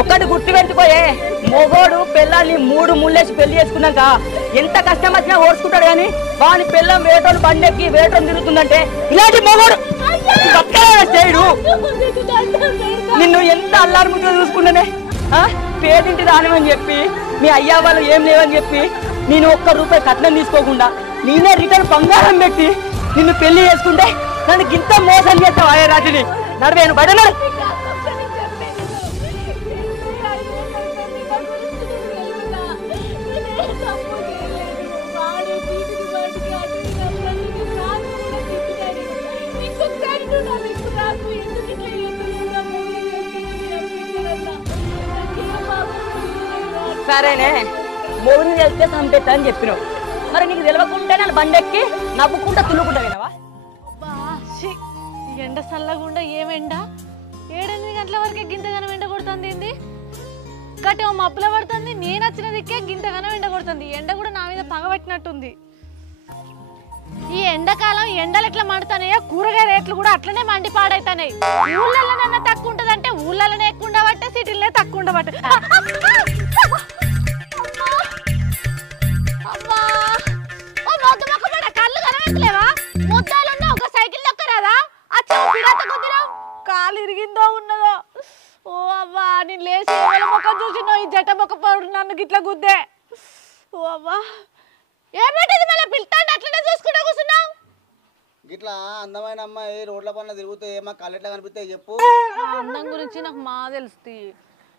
ఒక్కటి గుర్తు పెట్టుకోయే, మొగోడు పిల్లల్ని 3 ముళ్ళేసి పెళ్లి చేసుకున్నాక ఎంత కష్టం వచ్చినా ఓర్చుకుంటాడు కానీ వాని పిల్లం వేటోడు బండెక్కి వేటోడు తిరుగుతుందంటే ఇలాంటి మొగోడు చేయడు. నిన్ను ఎంత అల్లారుముగా చూసుకున్నానే, పేదింటి దానివని చెప్పి మీ అయ్యా వాళ్ళు ఏం లేవని చెప్పి నేను ₹1 కట్నం తీసుకోకుండా నేనే రిటర్న్ బంగారం పెట్టి నిన్ను పెళ్లి చేసుకుంటే నన్ను ఇంత మోసం చేస్తావు ఆయా రాజుని. నడివేను బయట సరేనే, మొగుడిని తెలిస్తే చంపేస్తా అని చెప్పినావు. మరి నీకు తెలియకుంటే నన్ను బండెక్కి నవ్వుకుంటా తుల్లుకుంటా వినవా? ఎండ చల్లగుండా ఏమెండ 7-8 గంటల వరకే గింతగానం ఎండ కొడుతుంది. ఏంది గట్టి మబ్బుల పడుతుంది. నేను వచ్చిన దిక్కే గింతగానం ఎండ కొడుతుంది. ఎండ కూడా నా మీద పగబట్టినట్టుంది. ఈ ఎండాకాలం ఎండలు ఎట్లా మండుతానయో కూరగాయ రేట్లు కూడా అట్లనే మండి పాడైతాయి. ఊళ్ళలోనన్నా తక్కువ ఉంటదంటే ఊళ్ళలోనే ఎక్కువ ఉండబట్టే సిటీలనే తక్కువ ఉండబట్టే. కళ్ళు కనవట్లేవా? ముద్దాలున్నా ఒక సైకిల్ దొక్కరాదా? కాలు ఇరిగిందో ఉన్నదో. ఓ అవ్వా, నేను లేచి మొక్కం చూసినో ఈ జట మొక్క పౌడు నన్ను గిట్ల గుద్దే. ఓ అవ్వా, ఏమిటిది మళ్ళీ పిల్తాండి అట్లనే చూసుకుంటూ కూర్చున్నావు? గిట్లా అందమైన అమ్మాయి రోడ్ల పైన తిరుగుతే మా కళ్ళు ఎట్లా కనిపిస్తాయి చెప్పు? అందం గురించి నాకు మా తెలుస్తుంది.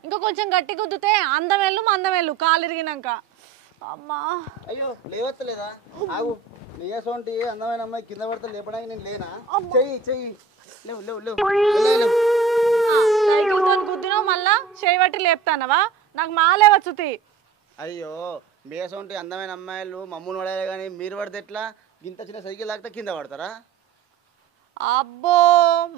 ఇంకా కొంచెం గట్టి గుద్దుతే అందమెళ్ళు మందమెళ్ళు కాలు ఇరిగినాక. అమ్మా అయ్యో లేవత్తలేదా? ఆగు, నీసోంటి అందమైన అమ్మాయి కింద పడితే లేపడానికి నేను లేనా? చెయ్యి చెయ్యి, లేవు లేవు లేవు. సైకిల్ తో గుద్దినావు మళ్ళా చేయబట్టి లేపుతానవా? నాకు మాలే వచ్చుతి. అయ్యో మీసోంటి అందమైన అమ్మాయిలు మమ్మల్ని పడాలి కానీ మీరు పడితే ఎట్లా? గింత చిన్న సైకిల్ లాగితే కింద పడతారా? అబ్బో,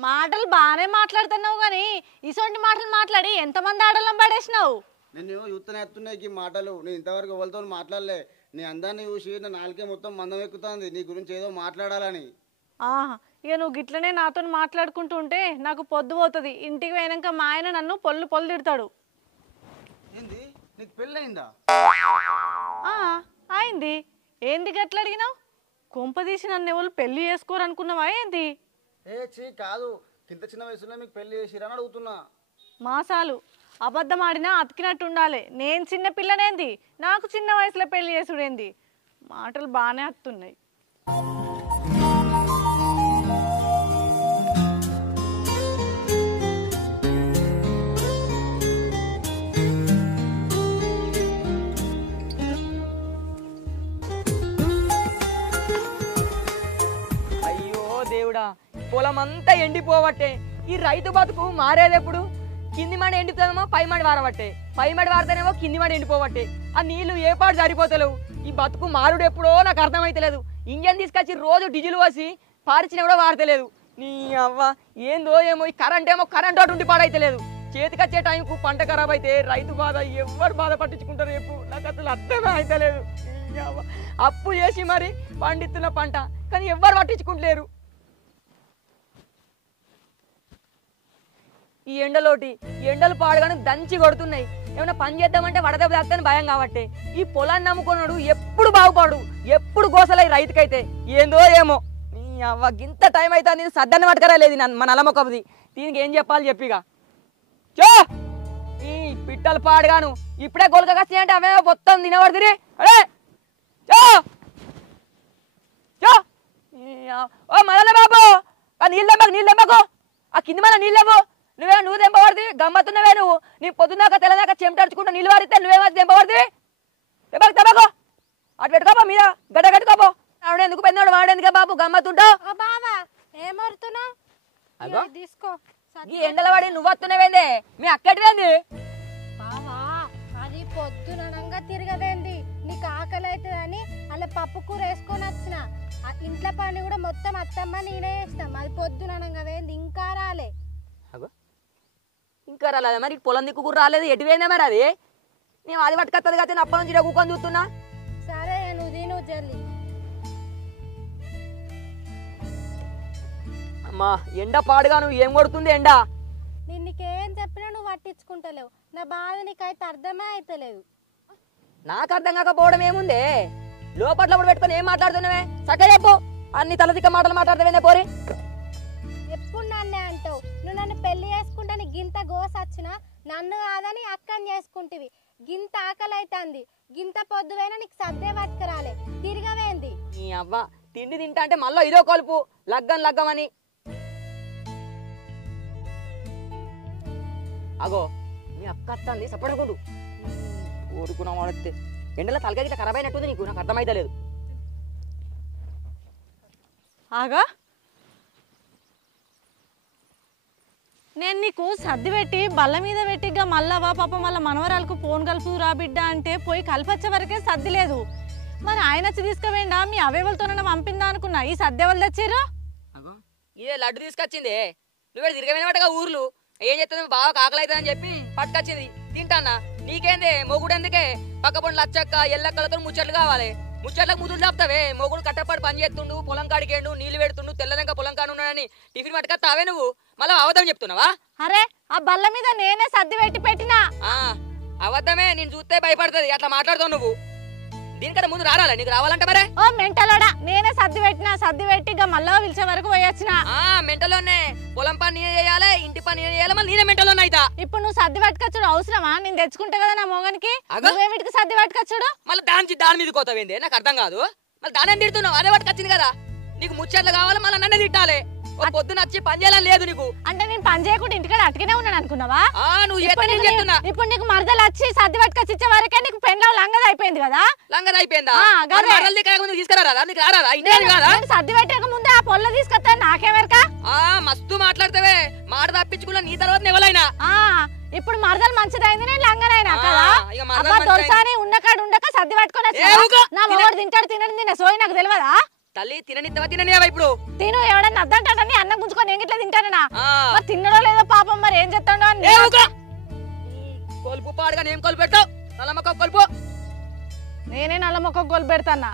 మాటలు బాగానే మాట్లాడుతున్నావు కానీ ఇసోంటి మాటలు మాట్లాడి ఎంతమంది ఆడలం పడేసినావు? నేను యూత్తనే ఎత్తున్నాయి మాటలు. నేను ఇంతవరకు ఎవరితో మాట్లాడలే. నీ అందాన్ని చూసి నా నాలుకే మొత్తం మందం ఎక్కుతుంది నీ గురించి ఏదో మాట్లాడాలని. ఇక నువ్వు గిట్లనే నాతో మాట్లాడుకుంటూ ఉంటే నాకు పొద్దు పోతుంది. ఇంటికి పోయినాక మా ఆయన నన్ను పొల్లు తిడతాడు. ఏంది, నీకు పెళ్ళయిందా? అయింది. ఏంది గట్ల అడిగినావు? కొంపదీసి నన్ను ఎవరు పెళ్లి చేసుకోరనుకున్నావా ఏంది? కాదు, ఇంత చిన్న వయసులో మీకు పెళ్లి చేసిరని అడుగుతున్నా. మాసాలు అబద్ధం ఆడినా అతికినట్టు ఉండాలి. నేను చిన్న పిల్లనేంది, నాకు చిన్న వయసులో పెళ్లి చేసుడేంది? మాటలు బాగానే వస్తున్నాయి. అయ్యో దేవుడా, పొలం అంతా ఎండిపోవట్టే. ఈ రైతు బతుకు మారేదెప్పుడు? కింది మడి ఎండిపోతామో పై మడి వారబట్టే, పై మడి వారితేనేమో కింది మడి ఎండిపోవట్టే. ఆ నీళ్లు ఏ పాటు సరిపోతలేవు. ఈ బతుకు మారుడు ఎప్పుడో నాకు అర్థమైతలేదు. ఇంజన్ తీసుకొచ్చి రోజు డీజిల్ పోసి పారిచినా కూడా వాడతలేదు. నీ అవ్వ ఏందో ఏమో, ఈ కరెంట్ ఏమో కరెంట్ ఒకటి ఉండి పాడైతలేదు. చేతికొచ్చే టైంకు పంట ఖరాబ్ అయితే రైతు బాధ ఎవరు బాధ పట్టించుకుంటారు చెప్పు? నాకు అసలు అర్థమే అయితలేదు. అప్పు చేసి మరి పండిస్తున్న పంట కానీ ఎవ్వరు పట్టించుకుంటలేరు. ఈ ఎండలు పాడుగాను దంచి కొడుతున్నాయి. ఏమైనా పని చేద్దామంటే వడదెబ్బ తాకుతాని భయం కాబట్టి ఈ పొలాన్ని నమ్ముకున్నాడు ఎప్పుడు బాగుపడు, ఎప్పుడు గోసలై రైతుకైతే ఏందో ఏమో. నీ అవ్వ గింత టైం అయితే నేను సద్దన్న పట్టుకరా లేదు మన అలమొకది. దీనికి ఏం చెప్పాలి చెప్పిగా? చో ఈ పిట్టలు పాడుగాను ఇప్పుడే గొలకగా అంటే అవే మొత్తం తినబడుతుంది. అడే చో చో. ఓ మదన బాబు, నీళ్ళెంబకు ఆ కింది మన నీళ్ళెవ్వు. నువ్వు తెంపబడితే గమ్మత్తున్నవే నువ్వు. నీ పొద్దున్నాక తెల్లదాకా చెమటడుచుకుంటా నీళ్ళు వారితే నువ్వేమో తెంపబడితే తెంపకు అటు పెట్టుకోపో మీద గడ్డ కట్టుకోపో. ఎందుకు పెద్దోడు వాడేందుకే బాబు గమ్మత్తుంటావు? తీసుకో. ఈ ఎండల వాడి నువ్వు వస్తున్నావేంది? మీ అక్కడివేంది? అది పొద్దుననంగా తిరగదేంది, నీకు ఆకలి అవుతుందని అలా పప్పు కూర వేసుకొని వచ్చిన. ఇంట్లో పని కూడా మొత్తం అత్తమ్మ నేనే చేస్తాం. అది పొద్దుననంగా వేంది, ఇంకా రాలే. ఇంకా రాలేదా? మరి పొలం దిక్కు రాలేదు, ఎటువైందా మరి? అది నేను అది పట్టుకొస్తుంది కదా, అప్పటి నుంచి కూకొని చూస్తున్నా. సరే నువ్వు జల్లి. అమ్మా ఎండ పాడుగా నువ్వు ఏం కొడుతుంది ఎండ? నీకేం చెప్పినా నువ్వు పట్టించుకుంటలేవు. నా బాధ నీకైతే అర్థమే అయితలేదు. నాకు అర్థం కాకపోవడం ఏముందే, లోపట్ల పెట్టుకొని ఏం మాట్లాడుతున్నావే? చక్కగా చెప్పు. అన్ని తలదిక్క మాటలు మాట్లాడతావేనే పోరి. ఎప్పుడు నన్నే అంటావు. నువ్వు నన్ను పెళ్లి చేసుకుంటే నీకు గింత గోస వచ్చినా నన్ను కాదని అక్కని చేసుకుంటివి. గింత ఆకలి అవుతుంది, గింత పొద్దువైనా నీకు సర్దే పట్టుకురాలే. తిరగవేంది నీ అవ్వ తిండి తింటా అంటే మళ్ళీ ఇదో కలుపు లగ్గం లగ్గం అని. అగో నీ అక్క వస్తుంది సపడకుండు ఓడుకున్నా వాడితే ఎండలో తలకాయ గిట్ల ఖరాబ్ అయినట్టుంది నీకు. నాకు అర్థమైతలేదు. ఆగా నేను నీకు సర్ది పెట్టి బల్ల మీద పెట్టిగా మళ్ళవా పాప మళ్ళీ మనవరాలకు ఫోన్ కలుపు రా బిడ్డ అంటే పోయి కలిపొచ్చే వరకే సర్ది లేదు. మరి ఆయన వచ్చి తీసుకువేండా మీ అవేవలతోనన్నా పంపిందా అనుకున్నా. ఈ సర్ది ఎవరు తెచ్చిర్రు? ఇదే లడ్డు తీసుకొచ్చింది. నువ్వే తిరగమైనట్టుగా ఊర్లు ఏం చెప్తుంది బాగా కాకలి అవుతుందని చెప్పి పట్టుకొచ్చింది తింటానా. నీకేందే మొగుడు ఎందుకే పక్క పండ్లు అచ్చక్క ఎల్లక్కలతో ముచ్చట్లు కావాలి. ముచ్చట్లకు ముదురు చెప్తావే. మొగుడు కట్టపాటు పని చేస్తుండు, పొలం కాడికేండు, నీళ్లు పెడుతుండు, తెల్లదంక పొలం కాడున్నాడని టిఫిన్ పట్టుకొస్తావే నువ్వు. మళ్ళీ అబద్ధం చెప్తున్నావా? అరే ఆ బల్ల మీద నేనే సర్ది పెట్టి పెట్టినా. అబద్ధమే. నేను చూస్తే భయపడుతుంది అట్లా మాట్లాడుతావు నువ్వు. దీనికంటే ముందు రారాలా నీకు? రావాలంటే మరే ఓ మెంటలోడా నేనే సర్ది పెట్టినా. సర్ది పెట్టి ఇక మళ్ళా పిలిచే వరకు పోయొచ్చిన. మెంటలోనే పొలం పని నేనే చేయాలి, ఇంటి పని నేనే చేయాలి, మళ్ళీ నేనే మెంటలోనే అయితా. ఇప్పుడు నువ్వు సర్ది పట్టుకొచ్చుడు అవసరమా? నేను తెచ్చుకుంటా కదా నా మోగనికి. నువ్వేమిటికి సర్ది పట్టుకొచ్చుడు? మళ్ళీ దాని మీద కోతావేంది? నాకు అర్థం కాదు. మళ్ళీ దాని తిడుతున్నావు. అదే పట్టుకొచ్చింది కదా. నీకు ముచ్చట్లు కావాలి, మళ్ళీ నన్నే తిట్టాలి. పొద్దున వచ్చి పని చేయాలని లేదు నీకు. అంటే నేను పని చేయకుండా ఇంటికాడ అట్టుగానే ఉన్నాను అనుకున్నావా? నువ్వు ఇప్పుడు నీకు మరదలు వచ్చి సర్ది పట్టుకొచ్చి ఇచ్చే వరకే నీకు పెన్లో లంగది అయిపోయింది కదా. లంగది అయిపోయిందా? తీసుకురారా? నీకు రారా? సర్ది పెట్టక ముందే ఆ పొల్ల తీసుకొస్తా. నాకేమెరక మస్తు మాట్లాడతావే. మాట తప్పించుకున్నా నీ తర్వాత ఎవరైనా. ఇప్పుడు మరదలు మంచిదైంది, నేను లంగనైనా కదా. దొరసాని ఉన్నకాడు ఉండక సర్ది పట్టుకొని నా మొగడు తింటాడు తినని తిన సోయి నాకు తెలియదా? తల్లి తిననిత్తవా తిననివా? ఇప్పుడు తిను ఎవడన్నా అద్దంటాడని అన్నం గుంజుకొని నేను ఇట్లా తింటానా? మరి తిన్నడో లేదో పాపం, మరి ఏం చెప్తాడో అని. కొలుపు పాడుగా నేను కొలు పెట్టావు. నల్లమ్మక కొలుపు. నేనే నల్ల మొక్క గొలు పెడతానా?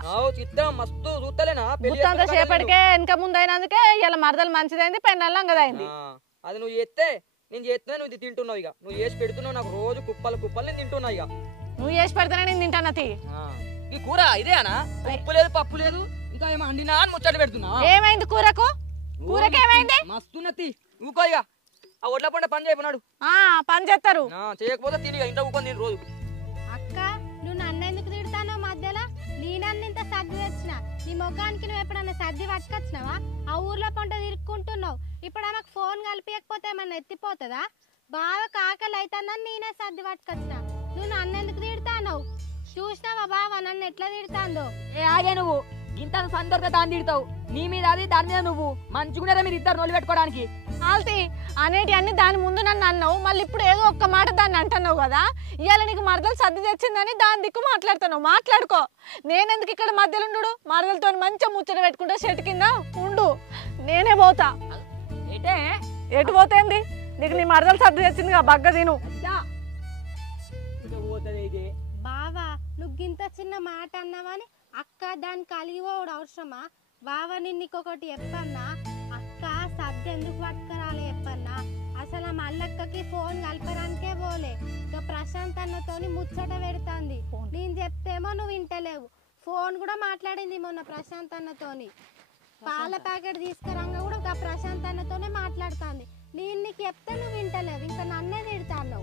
మస్తు చూస్తలేనా? అంత సేపటికే వెనక ముందు అయినందుకే ఇలా మరదలు మంచిదైంది, పెన్నెల లంగదైంది. అది నువ్వు చేస్తే నేను చేస్తే నువ్వు తింటున్నావు. ఇక నువ్వు చేసి పెడుతున్నావు నాకు రోజు కుప్పలు కుప్పలు నేను తింటున్నా. ఇక నువ్వు చేసి పెడతానే నేను తింటానా? ఈ కూర ఇదే అనా? ఉప్పు లేదు పప్పు లేదు, ఇంకా ఏమో అండినా అని ముచ్చట పెడుతున్నా. ఏమైంది కూరకు? కూరకి ఏమైంది? మస్తున్నతి ఊకో. ఇక ఆ ఒడ్ల పంట పని చేయకున్నాడు. పని చేస్తారు. చేయకపోతే తిని ఇంట్లో ఊకొని తిని రోజు. అక్క నువ్వు నన్ను ఎందుకు తిడతానో మధ్యలో? నేనన్ను ఇంత సర్ది తెచ్చిన నీ ముఖానికి నువ్వు ఎప్పుడన్నా సర్ది పట్టుకొచ్చినావా? ఆ ఊర్లో పంట తిరుక్కుంటున్నావు. ఇప్పుడు ఆమెకు ఫోన్ కలిపియకపోతే ఏమన్నా ఎత్తిపోతుందా? బాగా కాకలి అవుతుందని నేనే సర్ది పట్టుకొచ్చిన. నువ్వు నన్ను ఎందుకు తిడతావు? చూసినావా బావా నన్ను ఎట్లా తిడతాందో? ఆగే నువ్వు ఇంత సందర్భంగా దాన్ని తిడతావు. నీ మీద అది దాని మీద నువ్వు మంచిగున్నారా మీరు ఇద్దరు నోళ్ళు పెట్టుకోవడానికి? ఆల్తి అనేటి అన్ని దాని ముందు నన్ను అన్నావు, మళ్ళీ ఇప్పుడు ఏదో ఒక్క మాట దాన్ని అంటున్నావు కదా. ఇవాళ నీకు మరదలు సర్ది తెచ్చిందని దాని దిక్కు మాట్లాడుతున్నావు. మాట్లాడుకో. నేనెందుకు ఇక్కడ మధ్యలో ఉండు? మరదలతో మంచిగా ముచ్చట పెట్టుకుంటే చెట్టు కింద ఉండు. నేనే పోతా. ఎటు పోతేంది? నీకు నీ మరదలు సర్ది తెచ్చింది బగ్గ తిను. బావా నువ్వు ఇంత చిన్న మాట అన్నావని అక్క దాన్ని కలిగిపోవడం అవసరమా? బావా నేను నీకొకటి చెప్పన్నా, అక్క సర్ది ఎందుకు పట్టుకురాలే చెప్పన్నా? అసలు ఆ మల్లక్కకి ఫోన్ కలపడానికే పోలే. ఇక ప్రశాంత్ అన్నతోని ముచ్చట పెడుతుంది. నేను చెప్తేమో నువ్వు వింటలేవు. ఫోన్ కూడా మాట్లాడింది మొన్న ప్రశాంత్ అన్నతోని. పాల ప్యాకెట్ తీసుకురాగా కూడా ఇక ప్రశాంత్ అన్నతోనే మాట్లాడుతుంది. నేను నీకు చెప్తే నువ్వు వింటలేవు, ఇంకా నన్నే తిడతాను.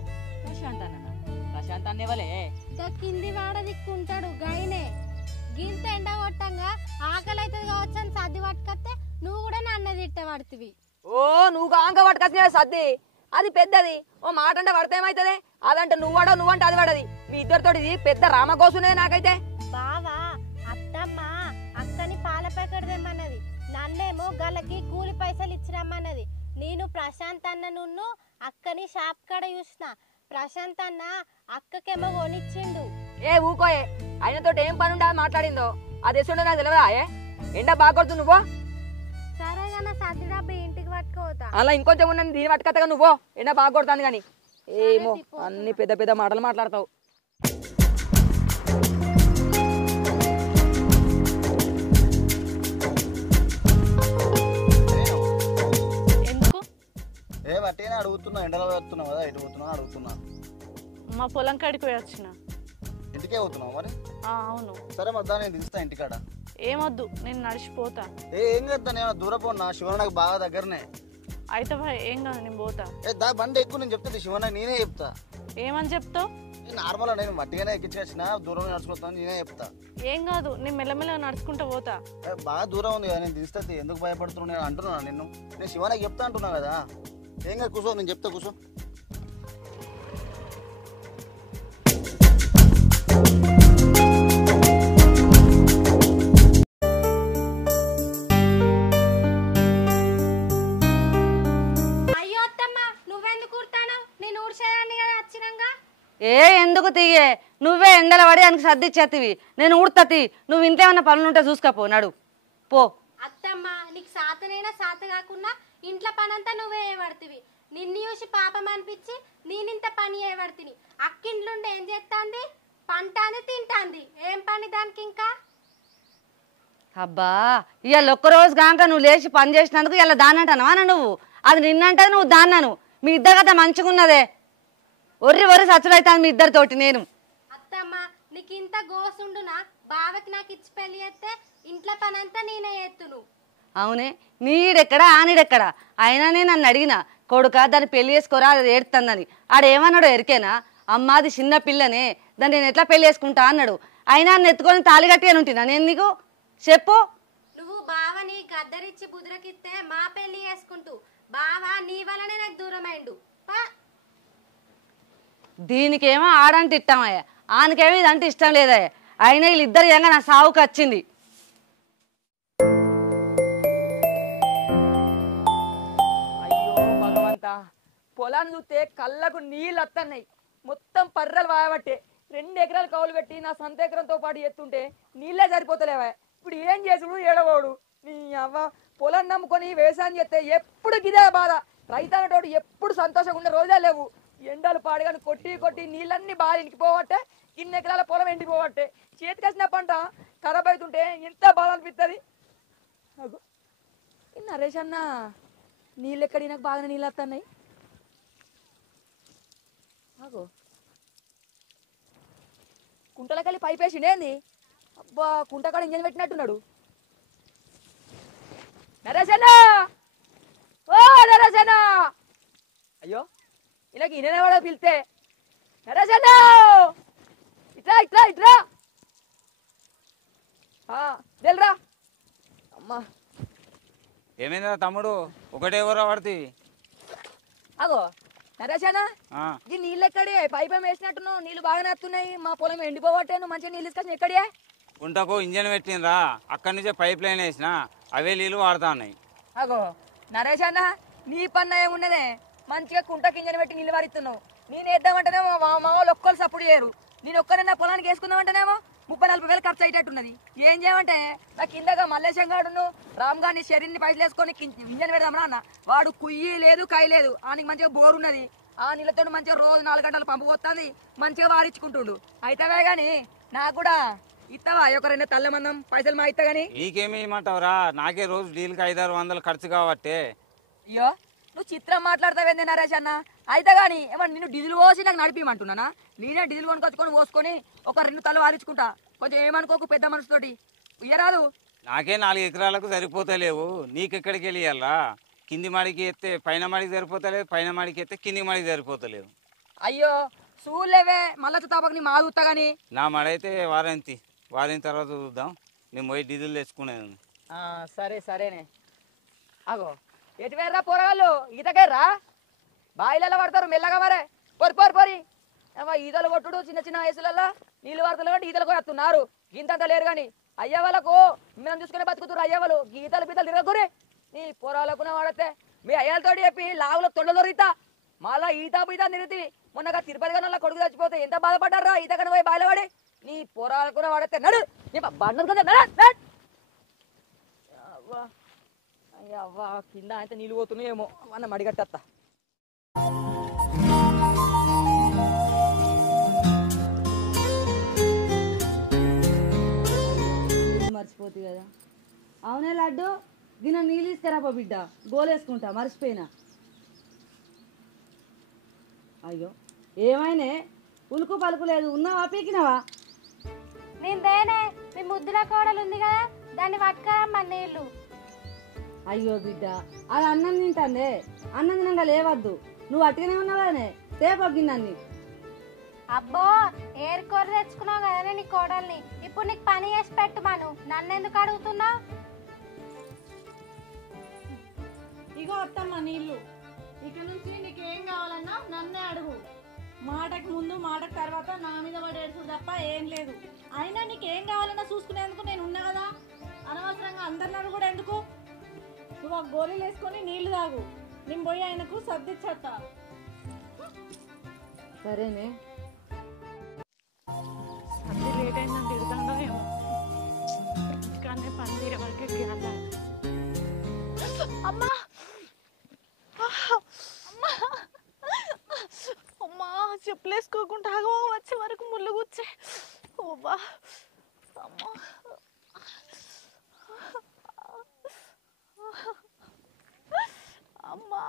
ప్రశాంత్ అన్నేవాలే ఇక కింది వాడ దిక్కుంటాడు గైనే. గింత ఎండ కొట్టంగా ఆకలి అవుతుంది కావచ్చు అని సర్ది పట్టుకొస్తే నువ్వు కూడా నన్ను తిట్ట పడుతుంది. నువ్వు కాంక పట్టుకొచ్చిన సర్ది అది పెద్దది. ఓ మాట అంటే పడితే ఏమైతుంది? అదంటే నువ్వాడో నువ్వంటే అది పడది. మీ ఇద్దరితో పెద్ద రామకోసునేది నాకైతే. బావా అత్తమ్మ అక్కని పాల ప్యాకెట్ తెమ్మన్నది, నన్నేమో గల్లకి కూలి పైసలు ఇచ్చిరమ్మన్నది. నేను ప్రశాంత్ అన్న నున్ను అక్కని షాప్ కాడ చూసిన. ప్రశాంత్ అన్న అక్కకేమో కొనిచ్చిండు. ఊకోయే ఆయనతో ఏం పని ఉండే మాట్లాడిందో అది ఎసుండో నాకు తెలియదా? ఎండ బాగా కొడుతు నువ్వు. సరేగా నా సర్ది డబ్బు ఇంటికి పట్టుకోతా. అలా ఇంకొంచెం ఉన్నది దీని పట్టుకొత్తగా నువ్వు. ఎండ బాగా కొడుతుంది కానీ ఏమో అన్ని పెద్ద పెద్ద మాటలు మాట్లాడతావు. ఎందుకు ఏ బట్టినే అడుగుతున్నా, ఎండలో వస్తున్నావు కదా, ఎటు పోతున్నా అడుగుతున్నా. మా పొలం కాడికి పోయి వచ్చిన. ఇంటికే పోతున్నావు మరి? అవును. సరే మధ్య నేను దిగుతా ఇంటికాడ. ఏమొద్దు, నేను నడిచిపోతా. ఏం కదా, నేను దూరం పోన్నా, శివనకు బాగా దగ్గరనే. అయితే ఏం కాదు, నేను పోతా. దా బండి ఎక్కువ, నేను చెప్తాను శివనకు, నేనే చెప్తా. ఏమని చెప్తావు? నార్మల్ నేను మట్టిగానే ఎక్కించుకొచ్చిన, దూరం నడుచుకోతాను, నేనే చెప్తా. ఏం కాదు, నేను మెల్లమెల్లగా నడుచుకుంటూ పోతా. బాగా దూరం ఉంది కదా, నేను దిస్తుంది, ఎందుకు భయపడుతున్నావు నేను అంటున్నా. నేను శివనకి చెప్తా అంటున్నా కదా. ఏం కాదు, కూర్చో, నేను చెప్తా, కూర్చో. అయ్యో అత్తమ్మ, నువ్వెందుకు ఊరుతావు? నేను ఊడ్చేదాన్ని కదా వచ్చినాక. ఎందుకు తీయే, నువ్వే ఎండల పడి దానికి సర్దిచ్చేతివి, నేను ఊడుతతి. నువ్వు ఇంతేమన్నా పనులుంటే చూసుకోపో, నడు పో. అత్తమ్మ, నీకు సాతనైనా సాత కాకుండా ఇంట్లో పనంతా నువ్వే చేయబడుతుంది. నిన్ను చూసి పాపం అనిపించి నేనింత పని చేయబడుతుంది. అక్కింట్లుండి ఏం చేస్తాంది? పంటాంది, తింటాంది. ఏం పని దానికి ఇంకా? అబ్బా, ఇవాళ ఒక్కరోజు కాక నువ్వు లేచి పని చేసినందుకు ఇలా దాన్నంటానవా నువ్వు? అది నిన్నంటే నువ్వు దాన్నాను. మీ ఇద్దరు కదా మంచిగా ఉన్నదే. ఒర్రి ఒర్రి సచ్చులైతాను మీ ఇద్దరితోటి. నేను అత్తమ్మ, నీకు ఇంత గోసుండునా? బావకి నాకు ఇచ్చి పెళ్లి చేస్తే ఇంట్లో పనంతా నేనే చేస్తును. అవునే, నీడెక్కడా ఆనిడెక్కడా? అయినానే నన్ను అడిగిన కొడుక దాన్ని పెళ్లి చేసుకోరా, అది ఏడుతుందని. ఆడేమన్నాడో ఎరికేనా? అమ్మ అది చిన్న పిల్లనే, దాన్ని నేను ఎట్లా పెళ్లి చేసుకుంటా అన్నాడు. అయినా ఎత్తుకొని తాళి కట్టి అని ఉంటున్నా నేను నీకు? చెప్పు. నువ్వు బావని గద్దరిచ్చి బుద్రకిస్తే మా పెళ్లి చేసుకుంటూ బావ నీ వల్లనే నాకు దూరమైండు. దీనికేమో ఆడంటే ఇష్టమయ్యా, ఆనకేమో ఇదంటే ఇష్టం లేదయ్యా. అయినా వీళ్ళిద్దరు ఏంగా నా సావుకు వచ్చింది. అయ్యో భగవంతా, పొలాన్ని చూస్తే కళ్ళకు నీళ్ళు వస్తున్నాయి. మొత్తం పర్రలు వాయబట్టే 2 ఎకరాలు కౌలు పెట్టి నా సొంత ఎకరంతో పాటు ఎత్తుంటే నీళ్ళే సరిపోతలేవా. ఇప్పుడు ఏం చేసుడు, ఏడవోడు. నీ అవ్వ పొలం నమ్ముకొని వ్యవసాయం చేస్తే ఎప్పుడు గిదే బాధ. రైతు అనేటోడు ఎప్పుడు సంతోషంగా ఉన్న రోజే లేవు. ఎండలు పాడుగాని కొట్టి కొట్టి నీళ్ళన్నీ బాగా ఇంకిపోవట్టే, 2 ఎకరాల పొలం ఎండిపోవట్టే. చేతికొచ్చిన పంట ఖరాబ్ అవుతుంటే ఎంత బాధ అనిపిస్తుంది. అగో నరేష్ అన్న, నీళ్ళు ఎక్కడి నాకు బాగానే నీళ్ళు వస్తున్నాయి. అగో కుంటలకెళ్ళి పైప్ వేసిండేంది? అబ్బా, కుంటకాడ ఇంజన్ పెట్టినట్టున్నాడు. నరేష్ అన్న, ఓ నరేష్ అన్న. అయ్యో ఇలాగ ఈయన కూడా పిలితే, నరేష్ అన్న ఇట్రా ఇట్రా ఇట్రా, తెలురా. అమ్మా ఏమైందా తమ్ముడు, ఒకటే ఊరా పడుతుంది? అగో నరేష్ అన్న, ఈ నీళ్ళు ఎక్కడే? పైప్ వేసినట్టున్నావు, నీళ్ళు బాగానే వస్తున్నాయి. మా పొలం ఎండిపోవట్టాను, మంచిగా నీళ్ళు తీసుకొచ్చి ఎక్కడే? గుంటకు ఇంజన్ పెట్టినరా, అక్కడి నుంచే పైప్ లైన్ వేసిన, అవే నీళ్ళు వాడుతా ఉన్నాయి. అగో నరేష్ అన్న, నీ పన్న ఏమున్నదే? మంచిగా కుంటకి ఇంజన్ పెట్టి నీళ్ళు వారిస్తున్నావు. నేను వేద్దామంటేనేమో మా వాళ్ళు ఒక్కరు సపోర్ట్ చేయరు. నేను ఒక్కరే నా పొలానికి వేసుకుందామంటేనేమో 30-40 వేలు ఖర్చు అయ్యేటట్టున్నది. ఏం చేయమంటే నా కిందగా మల్లేశం గాడును రామ్ గారిని శరీర్ని పైసలు వేసుకొని ఇంజన్ పెడదామరా అన్న. వాడు కుయ్యి లేదు, కాయ లేదు, ఆయనకి మంచిగా బోర్ ఉన్నది. ఆ నీళ్ళతో మంచిగా రోజు 4 గంటలు పంపు పోతుంది, మంచిగా వారించుకుంటుండు. అయితేవే గాని నాకు కూడా ఇస్తావా? ఒక 2 తల్లమందం పైసలు మా ఇస్తా గానీ. నీకేమి ఇమ్మంటావురా? నాకే రోజు డీల్కి 500-600 ఖర్చు కాబట్టి. అయ్యో నువ్వు చిత్రం మాట్లాడతావేంది నరేష్ అన్న? అయితే గాని ఏమన్నా నిన్ను డీజిల్ పోసి నాకు నడిపిమంటున్నానా? నేనే డీజిల్ కొనుకొచ్చుకొని పోసుకొని ఒక 2 తల్లు వారించుకుంటా. కొంచెం ఏమనుకోకు, పెద్ద మనసుతోటి ఇయ్యరాదు. నాకే 4 ఎకరాలకు సరిపోతలేవు, నీకెక్కడికి వెళ్ళియాలా? కింది మాడికి ఎత్తే పైన మాడికి సరిపోతలేదు, పైన మాడికి ఎత్తే కింది మాడికి సరిపోతలేవు. అయ్యో చూడలేవే, మళ్ళీ తాపకు నీ మా చూస్తా గానీ. నా మడైతే వారిన తర్వాత చూద్దాం. నేను పోయి డీజిల్ తెచ్చుకునేది. సరే సరేనే. అగో ఎటు వేర్రా పోరగాళ్ళు? ఈతకేర్రా? బాయిలలో పడతారు మెల్లగా మరే. పొరి పొరి పొరి ఈతలు కొట్టుడు చిన్న చిన్న వయసులలో నీళ్ళు పడతలు కాబట్టి ఈతలు కూడా వస్తున్నారు. గీంతంత లేరు కానీ అయ్యే వాళ్ళకు మేము చూసుకునే బతుకుతున్నారు. అయ్యే వాళ్ళు గీతలు పీతలు తిరగకురే. నీ పొరాలకు వాడితే మీ అయ్యాలతో చెప్పి లావులో తొండలు దొరికితా మళ్ళా ఈత బీత తిరుగుతుంది. మొన్నగా తిరుపతి కన్నా కొడుకు చచ్చిపోతే ఎంత బాధపడ్డారా? ఈత కన్నా పోయి బాయిలో పడి నీ పొరాలకు వాడితే నడు బండ కదా. అవ్వా కింద అయితే నీళ్ళు పోతున్నాయేమో అన్న మడిగట్టత్తా. మర్చిపోతుంది కదా. అవునే లడ్డు, గిన్నె నీళ్ళు తీసుకురాపో బిడ్డ, గోలేసుకుంటా, మర్చిపోయినా. అయ్యో ఏమైనా ఉలుకు పలుకు లేదు, ఉన్నావా పీకినవా? నేనే మీ ముద్దుల కోడలు ఉంది కదా, దాన్ని పట్టుకరమ్మా నీళ్ళు. అయ్యో బిడ్డ, అది అన్నం తింటాందే, అన్నం తినంగా లేవద్దు. నువ్వు అట్టుగానే ఉన్నావానే, తేపొగ్గిందాన్ని. అబ్బో ఏరుకోరు తెచ్చుకున్నావు కదా నీ కోడల్ని, ఇప్పుడు నీకు పని చేసి పెట్టుమాను, నన్ను ఎందుకు అడుగుతున్నావు? ఇగో అత్తమ్మ నీళ్ళు. ఇక నుంచి నీకేం కావాలన్నా నన్నే అడుగు. మాటకు ముందు మాటకు తర్వాత నా మీద పడి ఏడుచు తప్ప ఏం లేదు. అయినా నీకేం కావాలన్నా చూసుకునేందుకు నేను ఉన్నా కదా, అనవసరంగా అందరినాడు కూడా ఎందుకు? నువ్వు ఆ గోళీలు వేసుకొని నీళ్లు తాగు, నేను పోయి ఆయనకు సర్దిచ్చేస్తా. సరేనే. సర్ది లేట్ అయిందని తిడుతుండో ఏమో, కానీ పని తీరే వరకు అమ్మా అమ్మా చెప్పులేసుకోకుండా ఆగమా, వచ్చే వరకు ముళ్ళు కూర్చే. ఓబా అమ్మా అమ్మా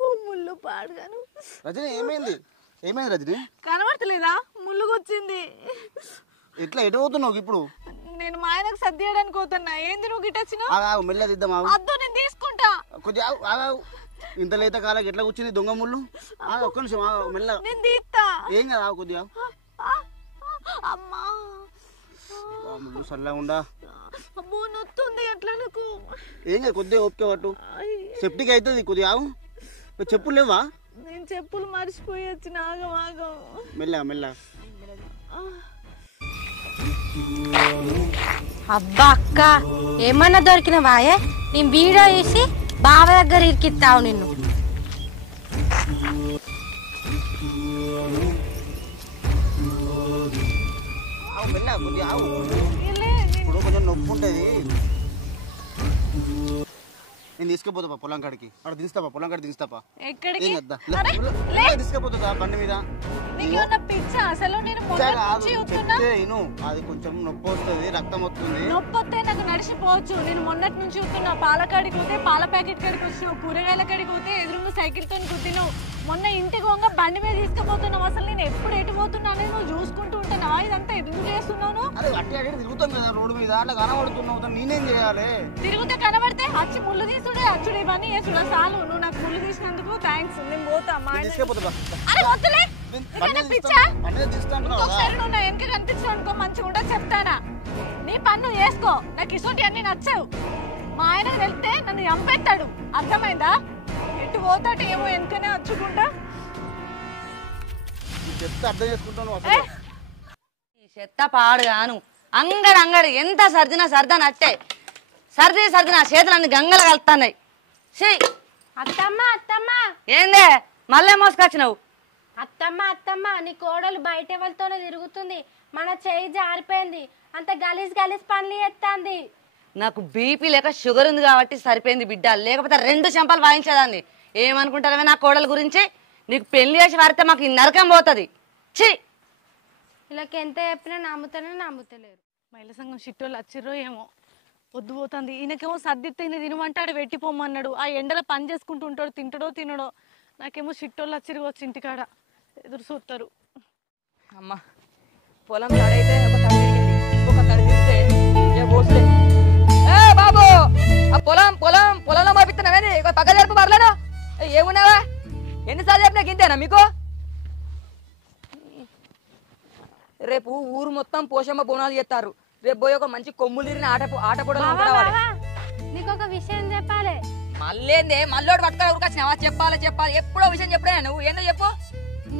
ఓ ముళ్ళు పాడుగాను. రజని ఏమైంది? ఏమైంది రజని? కనబడతలేదా? ముళ్ళు కూర్చింది. ఎట్లా ఎటు పోతున్నావు ఇప్పుడు? నేను మా ఆయనకు సర్ది చేయడానికి పోతున్నా. ఏంది నువ్వు గిట్టొచ్చినా? మెల్ల దిద్దాం. అద్దు నేను తీసుకుంటా. కొద్దిగా ఇంత లేత కాలకి ఎట్లా కూర్చుని దొంగ ముళ్ళు? ఒక్క నిమిషం మెల్ల. నేను తీస్తా. ఏం కదా కొద్దిగా అమ్మా ముళ్ళు సల్లా ఉండా. అమ్మో నొత్తుంది ఎట్లా నాకు. ఏం కదా కొద్దిగా ఓపిక పట్టు, సెప్టిక్ అవుతుంది. కొద్దిగా చెప్పులు లేవా? నేను చెప్పులు మర్చిపోయి వచ్చిన. ఆగం ఆగం మెల్ల మెల్ల. అబ్బా అక్క ఏమన్నా దొరికినవాయే? నేను వీడియో తీసి బావ దగ్గర ఇరికిస్తావు నిన్ను. మెల్ల కొద్దిగా ఇప్పుడు కొంచెం నొప్పి ఉంటుంది. నేను తీసుకుపోతా పొలం కాడికి. అక్కడ దిస్తాపా, పొలం కాడికి దిస్తాపా. ఎక్కడికి? తీసుకుపోతుందా బండి మీద? అసలు నేను అది కొంచెం నొప్పి వస్తుంది, రక్తం వస్తుంది. నొప్పి వస్తే నాకు నడిచిపోవచ్చు. నేను మొన్నటి నుంచి చూస్తున్నా. పాల కాడికి పోతే పాల ప్యాకెట్ కాడికి వచ్చినావు, కూరగాయల కాడికి పోతే ఎదురుగా సైకిల్ తో కుట్టినావు. మొన్న ఇంటికి పోగా బండి మీద తీసుకుపోతున్నావు. అసలు నేను ఎప్పుడు ఎటు పోతున్నాను నువ్వు చూసుకుంటూ ఉంటున్నావా? ఇదంతా ఎందుకు చేస్తున్నాను? అదే అట్టి అట్టి తిరుగుతాం కదా రోడ్డు మీద, అట్లా కనబడుతున్నావు. నేనేం చేయాలి? తిరుగుతే కనబడితే వచ్చి ముళ్ళు తీసుడే, అచ్చుడు ఇవన్నీ చేసుడా చాలు. నువ్వు నాకు ముళ్ళు తీసినందుకు థ్యాంక్స్. నేను పోతా. అరే వద్దులే, నువ్వు నా వెనక కనిపించు అనుకో, మంచిగా ఉండదు చెప్తానా. నీ పన్ను చేసుకో, నాకు ఇసుంటి అన్ని నచ్చవు. మా ఆయనకు వెళ్తే నన్ను చంపేస్తాడు, అర్థమైందా? ఎటు పోతాడు ఏమో వెనకనే వచ్చుకుంటా. అర్థం చేసుకుంటాను. చెత్త పాడుగాను అంగడు ఎంత సర్దినా సర్దనట్టే. సర్దినా చేతులన్నీ గంగలు కలుతున్నాయి. అత్తమ్మ అత్తమ్మ ఏందే మళ్ళీ మోసుకొచ్చినావు? అత్తమ్మ అత్తమ్మ నీ కోడలు బయట ఎవరితోనే తిరుగుతుంది. మన చేయి జారిపోయింది, అంత గలీజ్ పనులు చేస్తాంది. నాకు బీపీ లేక షుగర్ ఉంది కాబట్టి సరిపోయింది బిడ్డ, లేకపోతే 2 చెంపలు వాయించేదాన్ని. ఏమనుకుంటారమే నా కోడల గురించి? నీకు పెళ్లి చేసి వారితే మాకు ఈ నరకం పోతుంది. ఛీ, వీళ్ళకి ఎంత చెప్పినా నమ్ముతలేరు. మహిళా సంఘం చిట్టోళ్ళు వచ్చిర్రో ఏమో, పొద్దు పోతుంది. ఈయనకేమో సర్దిస్తే ఈయన తినమంటాడు, వెట్టిపోమన్నాడు. ఆ ఎండలో పని చేసుకుంటూ ఉంటాడు, తింటాడో తినడో. నాకేమో చిట్టోళ్ళు వచ్చిరు వచ్చి ఇంటికాడ ఎదురు చూస్తారు. అమ్మ పొలం తడైతే ఒక తడి తిరిగింది, ఇంకొక తడి తిరిగితే ఏ పోసులే. ఏ బాబు, ఆ పొలంలో పంపిస్తున్నావేంది? పక్క జరుపు పర్లేను. ఏమున్నావా? ఎన్నిసార్లు చెప్పినా గింతేనా మీకు? రేపు ఊరు మొత్తం పోషమ్మ బోనాలు చేస్తారు. రేపు పోయి ఒక మంచి కొమ్ములు తిరిగిన ఆట కూడా. నీకు ఒక విషయం చెప్పాలి. మళ్ళీ మళ్ళోడు పట్టుకొని ఊరికొచ్చినావా? చెప్పాలి. ఎప్పుడో విషయం చెప్పడా నువ్వు? ఏందో చెప్పు.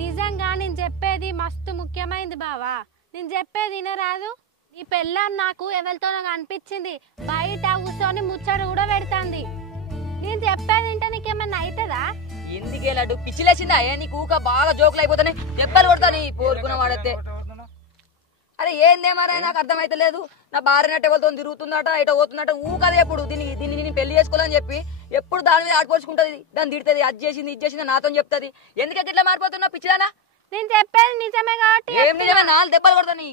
నిజంగా నేను చెప్పేది మస్తు ముఖ్యమైనది బావా. నేను చెప్పేది వినరాదు. ఈ పెళ్ళాం నాకు ఎవరితో అనిపించింది, బయట కూర్చొని ముచ్చట కూడా పెడుతుంది. నేను చెప్పేది వింటే నీకేమన్నా అవుతుందా? ఎందుకే లడ్డు పిచ్చిలేసిందా? నీకు ఊక బాగా జోకులు అయిపోతాయి, దెబ్బలు కొడతాను కోరుకున్న వాడైతే. అరే ఏందేమారా, నాకు అర్థమైతే లేదు. నా భార్య నట్టు ఎవరితో తిరుగుతుందట, ఇట పోతుందట. ఊకదే ఎప్పుడు దీన్ని నేను పెళ్లి చేసుకోవాలని చెప్పి ఎప్పుడు దాని మీద ఆడిపోసుకుంటది, దాన్ని తిడుతుంది. అది చేసింది ఇది చేసింది నాతో చెప్తుంది. ఎందుకంటే ఇట్లా మారిపోతున్నా పిచ్చిదానా? నేను చెప్పేది నిజమే కాబట్టి. ఏం నిజమే? 4 దెబ్బలు కొడతాను.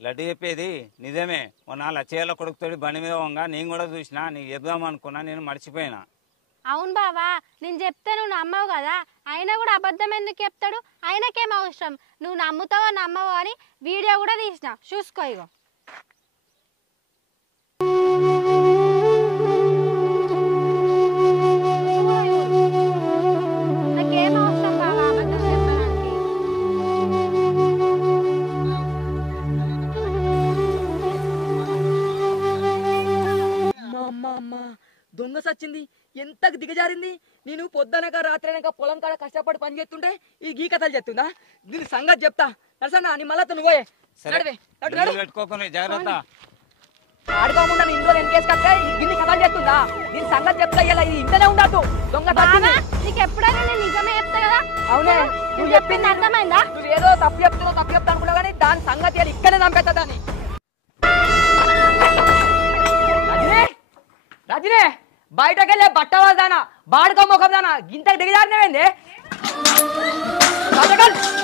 లడ్డు చెప్పేది నిజమే. ఓ 4 లక్షల కొడుకుతోటి బండి మీద వంగా నేను కూడా చూసినా, నీకు చెప్దాం అనుకున్నా, నేను మర్చిపోయినా. అవును బావా, నేను చెప్తే నువ్వు నమ్మవు కదా, అయినా కూడా అబద్ధం ఎందుకు చెప్తాడు? ఆయనకేం అవసరం, నువ్వు నమ్ముతావో నమ్మవో అని వీడియో కూడా తీసిన, చూసుకో. ఇగో నాకేం అవసరం బావా అబద్ధం చెప్పడానికి. అమ్మ దొంగ సచ్చింది, ఎంతకు దిగజారింది. నేను పొద్దునక రాత్రైనాక పొలం కాడ కష్టపడి పని చేస్తుంటే ఈ గీ కథలు చెప్తుందా? దీని సంగతి చెప్తా. నరసన్న నీ మళ్ళా నువ్వు పోయే పెట్టుకోకుండా జాగ్రత్త. ఆడుకోకుండా ఇంట్లో వెనకేసి కట్టే గిన్ని కథలు చెప్తుందా? దీని సంగతి చెప్తా. ఇలా ఇది ఇంటనే ఉండదు. దొంగ సచ్చింది. నీకు ఎప్పుడైనా నేను నిజమే చెప్తా కదా. అవునే, నువ్వు చెప్పింది అర్థమైందా? నువ్వు ఏదో తప్పు చెప్తా అనుకున్నావు కానీ దాని సంగతి ఇలా ఇక్కడే చంపేస్తా దాన్ని. రజనీ బయటకెళ్ళే బట్ట వాళ్ళదానా, బాడుకో ముఖం దానా, గింతకు దిగజారినవేంది?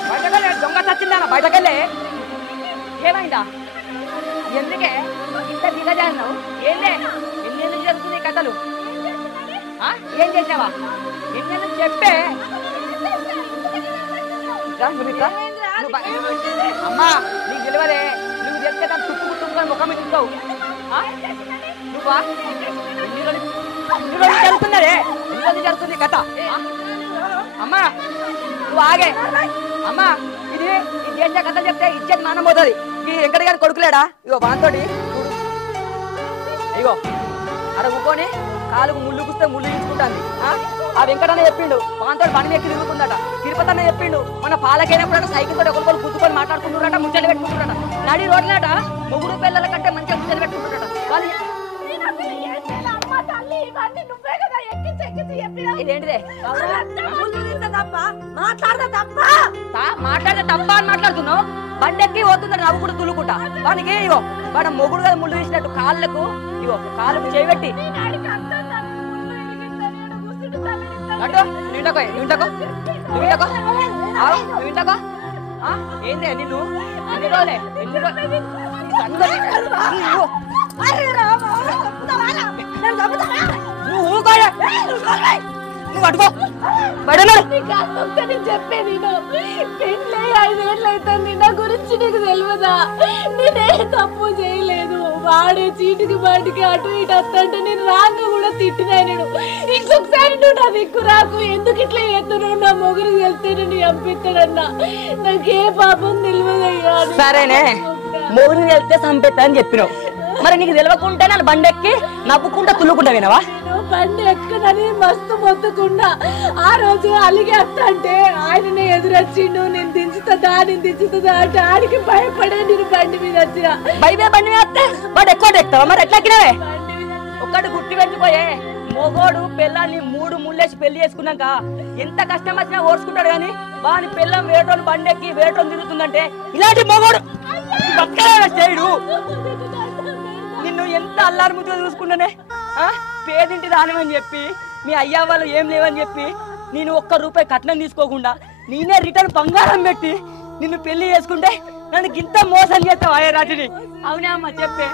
బయటకెళ్ళే దొంగ చచ్చిందానా, బయటకెళ్ళే. ఏమైందా? ఎందుకే ఇంత దిగజారినావు? ఏందే ఎన్నెందుకు జరుగుతుంది కథలు? ఏం చేసావా? ఎన్నెందుకు చెప్పే. అమ్మా నీకు తెలియదే, నువ్వు చెప్తే దాన్ని తుప్పుకుంటున్నావు ముఖం మీద చూస్తావు. నువ్వా జరుగుతున్నదే, ఎన్ని జరుగుతుంది కథ? అమ్మా నువ్వు ఆగే. అమ్మా ఇది చేసే కథ చెప్తే ఇచ్చేది మానం పోతుంది. ఈ వెంకట గారి కొడుకులేడా? ఇగో బాంతోటి ఇగో అక్కడ కూకొని కాలుకు ముళ్ళు కూస్తే ముళ్ళు తీసుకుంటాను. ఆ వెంకటన్న చెప్పిండు బాంతోటి బండి ఎక్కి తిరుగుతుందట. తిరుపతి అన్న చెప్పిండు మన పాలకైనప్పుడు సైకిల్ తోటి ఒకరికొకరు గుద్దుకొని మాట్లాడుకుంటున్నారట, ముచ్చట్లు పెట్టుకుంటున్నారట. నడి రోడ్లట మొగుడు పిల్లల కంటే మంచిగా ముచ్చట్లు పెట్టుకుంటున్నారట. వాళ్ళు ఇదేంటిదే మాట్లాడితే తప్ప అని మాట్లాడుతున్నావు. బండెక్కి పోతుందా నవ్వు కూడా తులుకుంటా. వానికి ఇగో వాడు మొగుడు కదా ముళ్ళు తీసినట్టు కాళ్ళకు ఇగో కాళ్ళకు చేయబెట్టి ఏందే నిన్ను ఎన్ని రోజులే నువ్వు అడుగో చెప్పేది పెళ్ళి 5 ఏళ్ళు అవుతుంది. నా గురించి నీకు తెలియదా? నేనే తప్పు చేయలేదు. వాడే చీటికి బాటికి అటు ఇటు వస్తుంటే నేను రాక కూడా తిట్టినా. నేను ఇంకొకసారి నువ్వు నా దిక్కు రాకు, ఎందుకు ఇట్లా చేస్తున్నావు? నా మొగురు వెళ్తే నేను చంపిస్తాడన్నా. నాకే పాపం తెలియదయ్యా. సరేనే మొగురు వెళ్తే చంపేస్తా అని చెప్పినావు. మరి నీకు తెలియకుంటే నన్ను బండెక్కి నవ్వుకుంటా తుల్లుకుంటా వినవా? బండి ఎక్కడని మస్తు మొత్తుకుండా ఆ రోజు అలిగేస్తా అంటే ఆయననే ఎదురొచ్చిండు. నేను దించుతుందా అంటే ఆడికి భయపడే నేను బండి మీద వచ్చిన. బండి మీద వస్తే వాడు ఎక్కువ ఎక్కుతావా? మరి ఎట్లా ఎక్కినవే? ఒక్కటి గుర్తు పెట్టుకోయే, మొగోడు పిల్లల్ని 3 ముళ్ళేసి పెళ్లి చేసుకున్నాక ఎంత కష్టం వచ్చినా ఓర్చుకుంటాడు. కానీ వాని పిల్లం వేటోని బండెక్కి వేటోని తిరుగుతుందంటే ఇలాంటి మొగోడు చేయడు. నిన్ను ఎంత అల్లారు ముద్దుగా చూసుకున్నానే. పేదింటి దానమని చెప్పి మీ అయ్యా వాళ్ళు ఏం లేవని చెప్పి నేను ₹1 కట్నం తీసుకోకుండా నేనే రిటర్న్ బంగారం పెట్టి నిన్ను పెళ్లి చేసుకుంటే నన్ను గింత మోసం చేస్తావు అయ్యే రాజుని. అవునే అమ్మ చెప్పు.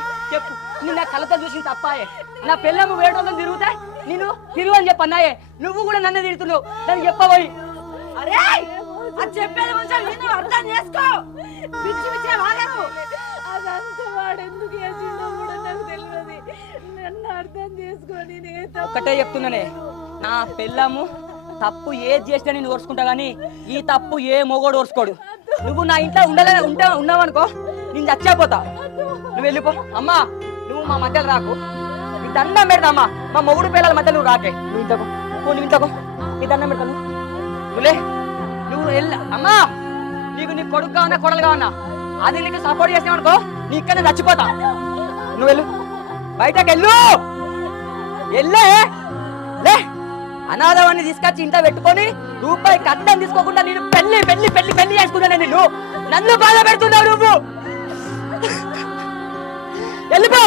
నిన్ను నా కళ్ళతో చూసి తప్పాయే. నా పిల్లమ్మ వేటోళ్ళని తిరుగుతా నేను తిరుగు అని చెప్పన్నాయే. నువ్వు కూడా నన్ను తిరుగుతున్నావు. నన్ను చెప్పబోయి అరే అది చెప్పేది అర్థం చేసుకో. అదంతా వాడు ఎందుకు చేసిండో కూడా నాకు తెలియదు. నన్ను అర్థం చేసుకొని ఒక్కటే చెప్తున్నానే, నా పిల్లము తప్పు ఏది చేసినా నేను ఓర్చుకుంటా. కానీ ఈ తప్పు ఏ మొగోడు ఓర్చుకోడు. నువ్వు నా ఇంట్లో ఉన్నావనుకో నేను చచ్చిపోతా. నువ్వు వెళ్ళిపో. అమ్మా నువ్వు మా మధ్యలో రాకు. నీ దండం పెడతామ్మా. మా మొగుడు పిల్లల మధ్య నువ్వు రాకే. నువ్వు ఇంతకు నువ్వు ఇంతకు నీ దండం పెడతాను. నువ్వు అమ్మా నీకు నీ కొడుకు కావన్నా కొడలు కావన్నా అది నీకు సపోర్ట్ చేసావనుకో నీ ఇక్కడ చచ్చిపోతా. నువ్వు వెళ్ళు, బయటకు వెళ్ళే అనాథవాన్ని తీసుకొచ్చి ఇంత పెట్టుకొని ₹1 కట్నం తీసుకోకుండా నేను పెళ్లి చేసుకున్నాను. నిన్ను నన్ను బాధ పెడుతున్నావు. నువ్వు వెళ్ళిపో.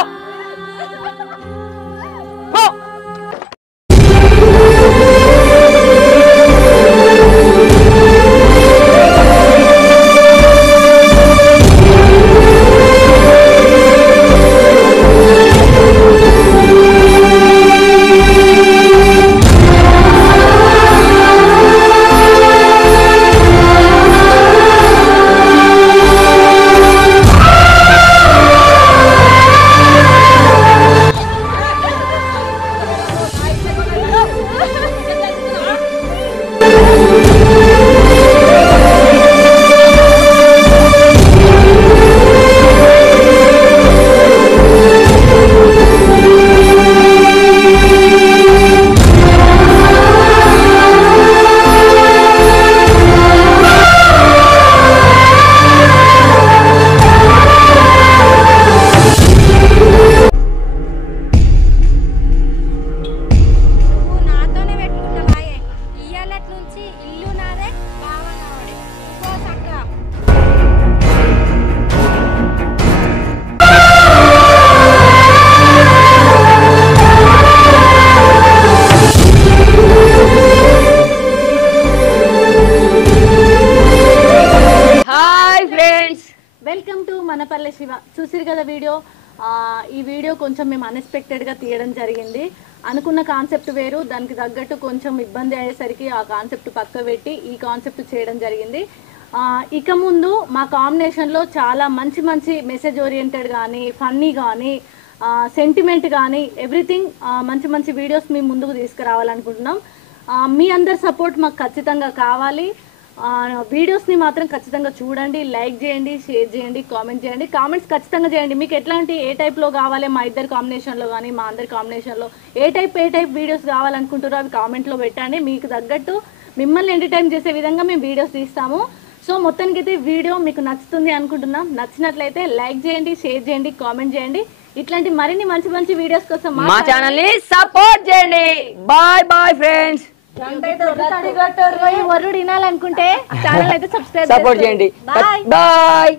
Welcome to మనపల్లె Shiva. చూసిరు కదా వీడియో. ఈ వీడియో కొంచెం మేము అన్ఎక్స్పెక్టెడ్గా తీయడం జరిగింది. అనుకున్న కాన్సెప్ట్ వేరు, దానికి తగ్గట్టు కొంచెం ఇబ్బంది అయ్యేసరికి ఆ కాన్సెప్ట్ పక్క పెట్టి ఈ కాన్సెప్ట్ చేయడం జరిగింది. ఇక ముందు మా కాంబినేషన్లో చాలా మంచి మంచి మెసేజ్ ఓరియంటెడ్ కానీ, ఫన్నీ కానీ, సెంటిమెంట్ కానీ, ఎవ్రీథింగ్ మంచి మంచి వీడియోస్ మీ ముందుకు తీసుకురావాలనుకుంటున్నాం. మీ అందరి సపోర్ట్ మాకు ఖచ్చితంగా కావాలి. వీడియోస్ని మాత్రం ఖచ్చితంగా చూడండి, లైక్ చేయండి, షేర్ చేయండి, కామెంట్ చేయండి. కామెంట్స్ ఖచ్చితంగా చేయండి. మీకు ఎట్లాంటి ఏ టైప్లో కావాలి, మా ఇద్దరి కాంబినేషన్లో కానీ మా అందరి కాంబినేషన్లో ఏ టైప్ వీడియోస్ కావాలనుకుంటారో అవి కామెంట్లో పెట్టండి. మీకు తగ్గట్టు మిమ్మల్ని ఎంటర్టైన్ చేసే విధంగా మేము వీడియోస్ తీస్తాము. సో మొత్తానికి అయితే వీడియో మీకు నచ్చుతుంది అనుకుంటున్నాం. నచ్చినట్లయితే లైక్ చేయండి, షేర్ చేయండి, కామెంట్ చేయండి. ఇట్లాంటి మరిన్ని మంచి మంచి వీడియోస్ కోసం మా ఛానల్ ని సపోర్ట్ చేయండి. Bye bye friends. వరుడు వినాలనుకుంటే ఛానల్ అయితే సబ్స్క్రైబ్ సపోర్ట్ చేయండి. బాయ్. బాయ్.